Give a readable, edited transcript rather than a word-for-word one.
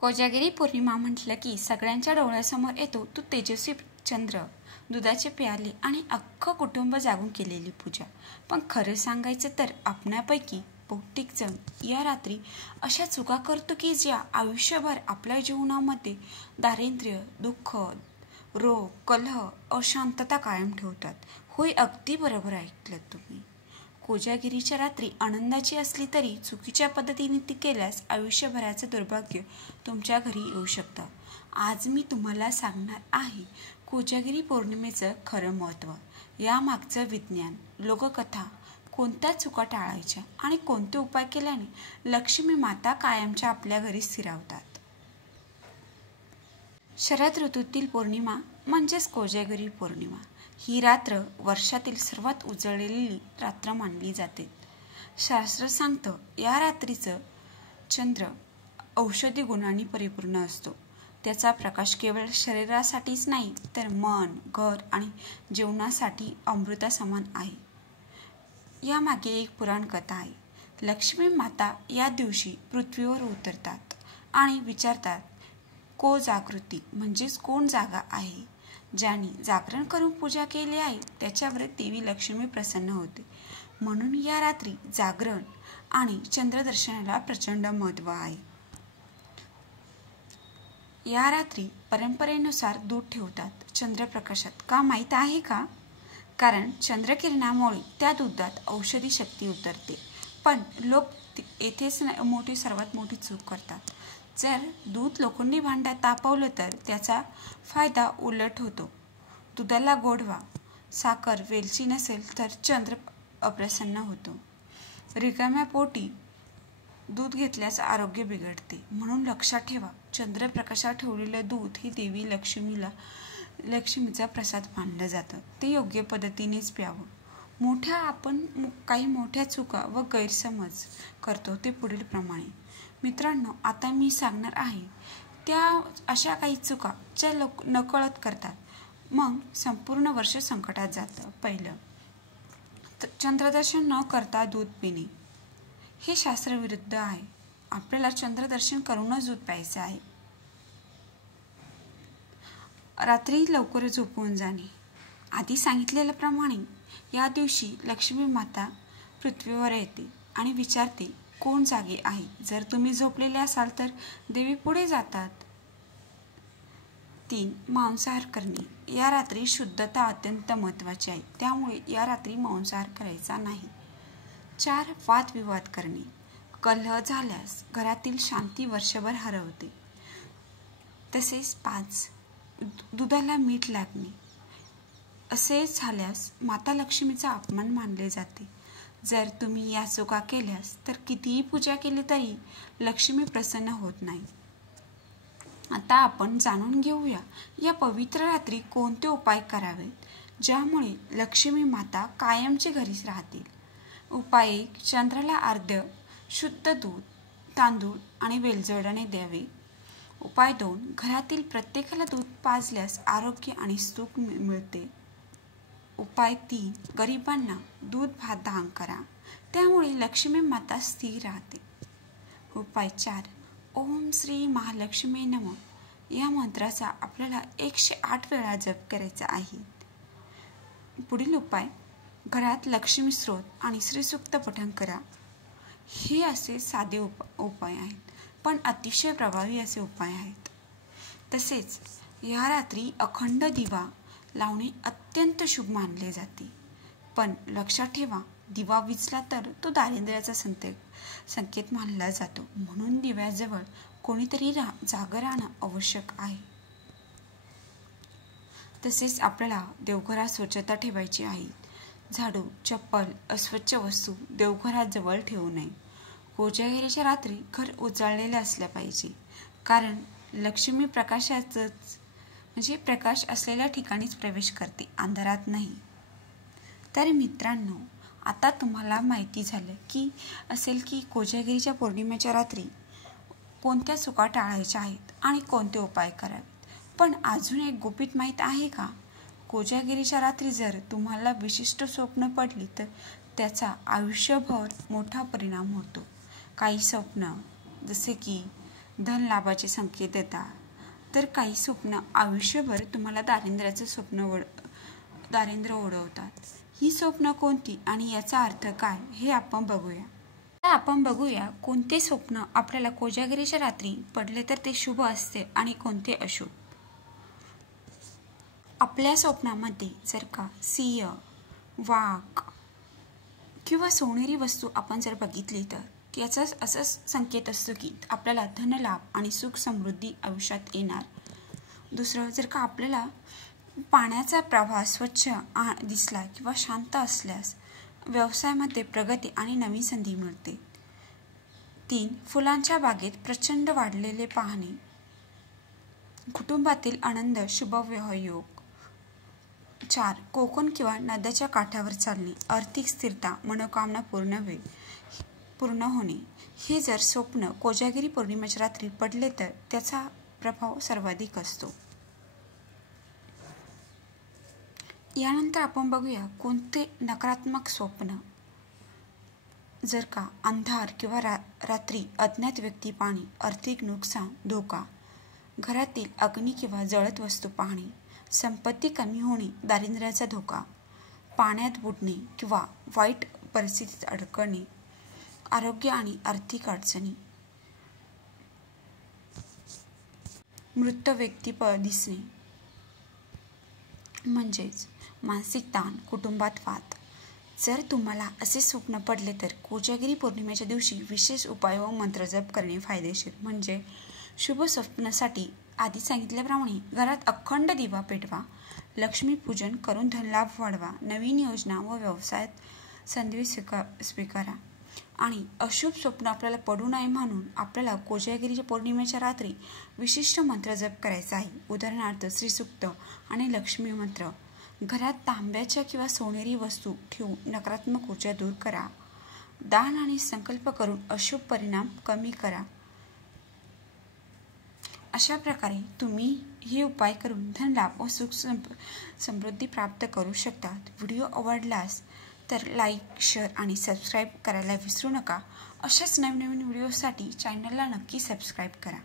कोजागिरी पौर्णिमा म्हटलं की सगळ्यांच्या डोळ्यासमोर येतो तो तेजस्वी चंद्र, दुधाचे प्याले आणि अख्खं कुटुंब जागून केलेली पूजा. पण खरं सांगायचं तर आपणापैकी बहुतेक जण या रात्री अशा चुका करतो की ज्या आयुष्यभर आपल्या जीवनामध्ये दारिद्र्य, दुःख, रोग, कलह, अशांतता कायम ठेवतात. होय, अगदी बरोबर ऐकलं तुम्ही. कोजागिरीच्या रात्री आनंदाची असली तरी चुकीच्या पद्धतीने ती केल्यास आयुष्यभराचं दुर्भाग्य तुमच्या घरी येऊ शकतं. आज मी तुम्हाला सांगणार आहे कोजागिरी पौर्णिमेचं खरं महत्त्व, यामागचं विज्ञान, लोककथा, कोणत्या चुका टाळायच्या आणि कोणते उपाय केल्याने लक्ष्मी माता कायमच्या आपल्या घरी स्थिरावतात. शरद ऋतूतील पौर्णिमा म्हणजेच कोजागिरी पौर्णिमा. ही रात्र वर्षातील सर्वात उजळलेली रात्र मानली जाते. शास्त्र सांगतं या रात्रीचं चंद्र औषधी गुणांनी परिपूर्ण असतो. त्याचा प्रकाश केवळ शरीरासाठीच नाही तर मन, घर आणि जीवनासाठी अमृतासमान आहे. यामागे एक पुराण कथा आहे. लक्ष्मी माता या दिवशी पृथ्वीवर उतरतात आणि विचारतात, को जागृती म्हणजेच कोण जागा आहे. ज्याने जागरण करून पूजा केली आहे त्याच्यावर देवी लक्ष्मी प्रसन्न होते. म्हणून या रात्री जागरण आणि चंद्रदर्शनाला प्रचंड महत्त्व आहे. या रात्री परंपरेनुसार दूध ठेवतात चंद्रप्रकाशात. का माहीत आहे का? कारण चंद्रकिरणामुळे त्या दुधात औषधी शक्ती उतरते. पण लोक येथेच सर्वात मोठी चूक करतात. जर दूध लोखंडी भांड्यात तापवलं तर त्याचा फायदा उलट होतो. दुधाला गोडवा, साखर, वेलची नसेल तर चंद्र अप्रसन्न होतो. रिकाम्या पोटी दूध घेतल्यास आरोग्य बिघडते. म्हणून लक्षात ठेवा, चंद्रप्रकाशात ठेवलेलं दूध ही देवी लक्ष्मीचा प्रसाद मानलं जातं. ते योग्य पद्धतीनेच प्यावं. आपण काही मोठ्या चुका व गैरसमज करतो ते पुढील प्रमाणे. मित्रांनो, आता मी सांगणार आहे त्या अशा काही चुका ज्या लोक नकळत करतात, मग संपूर्ण वर्ष संकटात जातं. पहिलं, चंद्रदर्शन न करता दूध पिणे. हे शास्त्रविरुद्ध आहे. आपल्याला चंद्रदर्शन करूनच दूध प्यायचं आहे. रात्री लवकर झोपून जाणे. आधी सांगितलेल्याप्रमाणे या दिवशी लक्ष्मी माता पृथ्वीवर येते आणि विचारते, कोण जागे आहे. जर तुम्ही झोपलेले असाल तर देवी पुढे जातात. 3. मांसाहार करणे. या रात्री शुद्धता अत्यंत महत्त्वाची आहे, त्यामुळे या रात्री मांसाहार करायचा नाही. 4. वादविवाद करणे. कलह झाल्यास घरातील शांती वर्षभर हरवते. तसेच 5. दुधाला मीठ लागणे. असे झाल्यास माता लक्ष्मीचा अपमान मानले जाते. जर तुम्ही या चुका केल्यास तर कितीही पूजा केली तरी लक्ष्मी प्रसन्न होत नाही. आता आपण जाणून घेऊया या पवित्र रात्री कोणते उपाय करावेत ज्यामुळे लक्ष्मी माता कायमचे घरीच राहतील. उपाय 1. चंद्राला अर्ध्य शुद्ध दूध, तांदूळ आणि वेलजोडाने द्यावे. उपाय 2. घरातील प्रत्येकाला दूध पाजल्यास आरोग्य आणि सुख मिळते. उपाय 3. गरिबांना दूध भात दान करा, त्यामुळे लक्ष्मी माता स्थिर राहते. उपाय 4. ओम श्री महालक्ष्मी नमः या मंत्राचा आपल्याला 108 वेळा जप करायचा आहे. पुढील उपाय, घरात लक्ष्मी स्तोत्र आणि श्रीसूक्त पठण करा. हे असे साधे उपाय आहेत, पण अतिशय प्रभावी असे उपाय आहेत. तसेच या रात्री अखंड दिवा लावणे अत्यंत शुभ मानले जाते. पण लक्षात ठेवा, दिवा विझला तर तो दारिद्र्याचा संकेत मानला जातो. म्हणून दिव्याजवळ कोणीतरी जागं राहणं आवश्यक आहे. तसेच आपल्याला देवघरात स्वच्छता ठेवायची आहे. झाडू, चप्पल, अस्वच्छ वस्तू देवघरात जवळ ठेवू नये. कोजागिरीच्या रात्री घर उजाळलेले असले पाहिजे, कारण लक्ष्मी प्रकाश असलेल्या ठिकाणीच प्रवेश करते, अंधारात नाही. तर मित्रांनो, आता तुम्हाला माहिती झालं की कोजागिरीच्या पौर्णिमेच्या रात्री कोणत्या चुका टाळायच्या आहेत आणि कोणते उपाय करावेत. पण अजून एक गुपित माहीत आहे का? कोजागिरीच्या रात्री जर तुम्हाला विशिष्ट स्वप्न पडली तर त्याचा आयुष्यभर मोठा परिणाम होतो. काही स्वप्न जसे की धन लाभाचे संकेत देतात, तर काही स्वप्न आयुष्यभर तुम्हाला दारिद्र्य ओढवतात. ही स्वप्न कोणती आणि याचा अर्थ काय हे आपण बघूया. कोणते स्वप्न आपल्याला कोजागिरीच्या रात्री पडले तर ते शुभ असते आणि कोणते अशुभ. आपल्या स्वप्नामध्ये जर का सिंह, वाघ किंवा सोनेरी वस्तू आपण जर बघितली तर याचाच असाच संकेत असतो की आपल्याला धनलाभ आणि सुख समृद्धी आयुष्यात येणार. दुसरं, जर का आपल्याला पाण्याचा प्रवाह स्वच्छ दिसला किंवा शांत असल्यास व्यवसायामध्ये प्रगती आणि नवीन संधी मिळते. 3, फुलांच्या बागेत प्रचंड वाढलेले पाहणे, कुटुंबातील आनंद, शुभविवाह योग. 4, कोकण किंवा नद्याच्या काठावर चालणे, आर्थिक स्थिरता, मनोकामना पूर्ण होणे. हे जर स्वप्न कोजागिरी पौर्णिमेच्या रात्री पडले तर त्याचा प्रभाव सर्वाधिक असतो. यानंतर आपण बघूया कोणते नकारात्मक स्वप्न. जर का अंधार किंवा रात्री अज्ञात व्यक्ती पाहणे, आर्थिक नुकसान, धोका, घरातील अग्नी किंवा जळत वस्तू पाहणे, संपत्ती कमी होणे, दारिद्र्याचा धोका, पाण्यात बुडणे किंवा वाईट परिस्थितीत अडकणे, आरोग्य आणि आर्थिक अडचणी, मृत व्यक्ती दिसणे म्हणजेच मानसिक ताण, कुटुंबात वाद. जर तुम्हाला असे स्वप्न पडले तर कोजागिरी पौर्णिमेच्या दिवशी विशेष उपाय व मंत्रजप करणे फायदेशीर. म्हणजे शुभ स्वप्नासाठी आधी सांगितल्याप्रमाणे घरात अखंड दिवा पेटवा, लक्ष्मीपूजन करून धनलाभ वाढवा, नवीन योजना व व्यवसायात संधी स्वीकारा. आणि अशुभ स्वप्न आपल्याला पडू नये म्हणून आपल्याला कोजागिरीच्या पौर्णिमेच्या रात्री विशिष्ट मंत्र जप करायचा आहे. उदाहरणार्थ श्रीसूक्त आणि लक्ष्मी मंत्र. घरात तांब्याच्या किंवा सोनेरी वस्तू ठेवून नकारात्मक ऊर्जा दूर करा. दान आणि संकल्प करून अशुभ परिणाम कमी करा. अशा प्रकारे तुम्ही हे उपाय करून धनलाभ व सुख समृद्धी प्राप्त करू शकतात. व्हिडिओ आवडल्यास तर लाईक, शेअर आणि सबस्क्राईब करायला विसरू नका. अशाच नवीन व्हिडिओसाठी चॅनलला नक्की सबस्क्राईब करा.